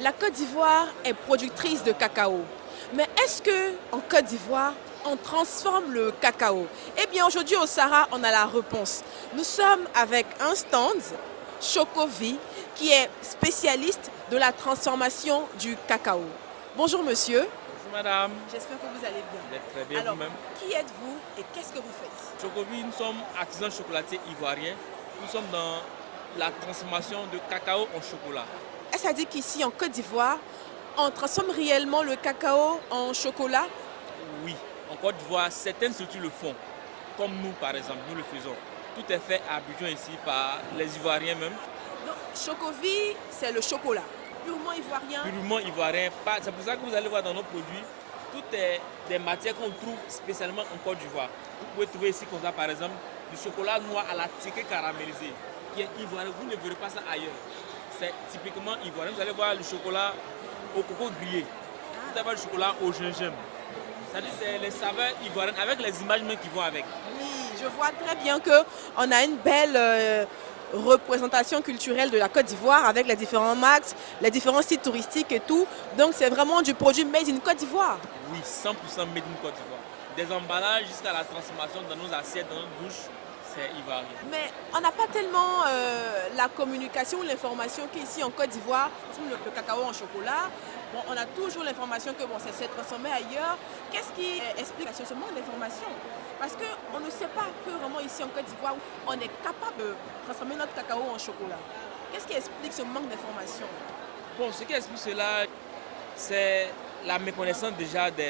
La Côte d'Ivoire est productrice de cacao. Mais est-ce qu'en Côte d'Ivoire, on transforme le cacao? Eh bien, aujourd'hui au Sahara, on a la réponse. Nous sommes avec un stand, Chocovi, qui est spécialiste de la transformation du cacao. Bonjour monsieur. Bonjour madame. J'espère que vous allez bien. Vous êtes très bien Alors, vous-même. qui êtes-vous et qu'est-ce que vous faites? Chocovi, nous sommes artisans chocolatiers ivoiriens. Nous sommes dans la transformation de cacao en chocolat. Est-ce à dire qu'ici en Côte d'Ivoire, on transforme réellement le cacao en chocolat? Oui, en Côte d'Ivoire, certaines structures le font. Comme nous par exemple, nous le faisons. Tout est fait à Abidjan ici par les Ivoiriens même. Donc, Chocovi, c'est le chocolat, purement ivoirien. Purement ivoirien. C'est pour ça que vous allez voir dans nos produits, tout est des matières qu'on trouve spécialement en Côte d'Ivoire. Vous pouvez trouver ici comme ça par exemple du chocolat noir à la tiquée caramélisée, qui est ivoirien. Vous ne verrez pas ça ailleurs. C'est typiquement ivoirien. Vous allez voir le chocolat au coco grillé. Vous allez voir le chocolat au gingembre. C'est-à-dire c'est les saveurs ivoiriennes avec les images même qui vont avec. Oui, je vois très bien qu'on a une belle représentation culturelle de la Côte d'Ivoire avec les différents max, les différents sites touristiques et tout. Donc c'est vraiment du produit made in Côte d'Ivoire. Oui, 100% made in Côte d'Ivoire. Des emballages jusqu'à la transformation dans nos assiettes, dans notre bouche, c'est ivoirien. Mais on n'a pas tellement la communication ou l'information qu'ici en Côte d'Ivoire, le cacao en chocolat, bon, on a toujours l'information que bon, ça s'est transformé ailleurs. Qu'est-ce qui explique ce manque d'information? Parce qu'on ne sait pas que vraiment ici en Côte d'Ivoire, on est capable de transformer notre cacao en chocolat. Qu'est-ce qui explique ce manque d'information? Bon, ce qui explique cela, c'est la méconnaissance déjà de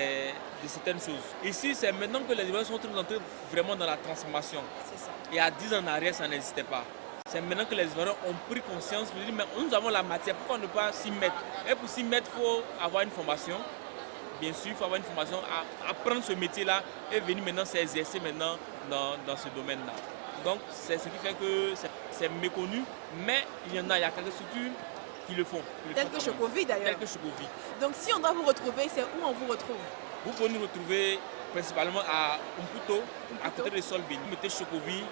certaines choses. Ici, c'est maintenant que les Ivoiriens sont entrés vraiment dans la transformation. C'est ça. Et à 10 ans en arrière, ça n'existait pas. C'est maintenant que les Ivoiriens ont pris conscience, de dire, mais nous avons la matière, pourquoi ne pas s'y mettre? Et pour s'y mettre, il faut avoir une formation. Bien sûr, il faut avoir une formation, apprendre ce métier-là et venir maintenant s'exercer maintenant dans ce domaine-là. Donc, c'est ce qui fait que c'est méconnu, mais il y a quelques structures qui le font. Tel que Chocovi d'ailleurs. Tel que Chocovi. Donc si on doit vous retrouver, c'est où on vous retrouve? Vous pouvez nous retrouver principalement à Umputo, à côté de Solbin. Vous mettez Chocovi,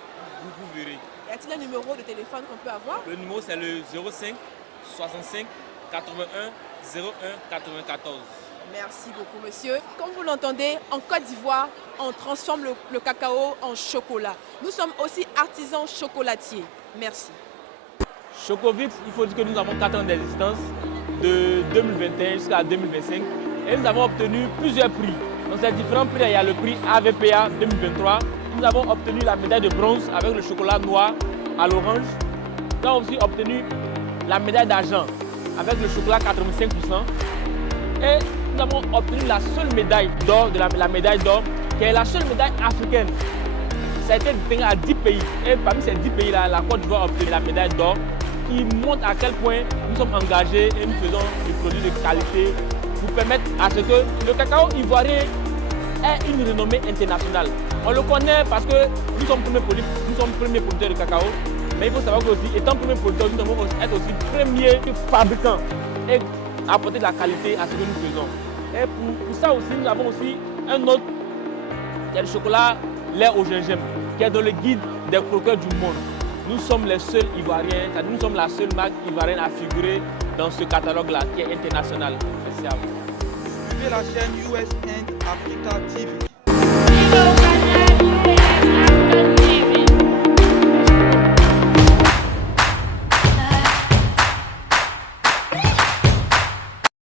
vous verrez. Y a-t-il un numéro de téléphone qu'on peut avoir? Le numéro c'est le 05 65 81 01 94. Merci beaucoup, monsieur. Comme vous l'entendez, en Côte d'Ivoire, on transforme le cacao en chocolat. Nous sommes aussi artisans chocolatiers. Merci. Chocovix, il faut dire que nous avons 4 ans d'existence, de 2021 jusqu'à 2025. Et nous avons obtenu plusieurs prix. Dans ces différents prix, il y a le prix AVPA 2023. Nous avons obtenu la médaille de bronze avec le chocolat noir à l'orange. Nous avons aussi obtenu la médaille d'argent avec le chocolat 85%. Et nous avons obtenu la seule médaille d'or, la médaille d'or, qui est la seule médaille africaine. Ça a été distingué à 10 pays. Et parmi ces 10 pays-là, la Côte d'Ivoire a obtenu la médaille d'or, qui montre à quel point nous sommes engagés et nous faisons des produits de qualité pour permettre à ce que le cacao ivoirien ait une renommée internationale. On le connaît parce que nous sommes premiers producteurs de cacao, mais il faut savoir que aussi, étant premiers producteurs, nous devons être aussi premiers fabricants et apporter de la qualité à ce que nous faisons. Et pour ça aussi, nous avons aussi un autre, qui est le chocolat lait au gingembre, qui est dans le guide des croqueurs du monde. Nous sommes les seuls Ivoiriens, nous sommes la seule marque ivoirienne à figurer dans ce catalogue-là, qui est international. Merci à vous. Suivez la chaîne US and Africa TV.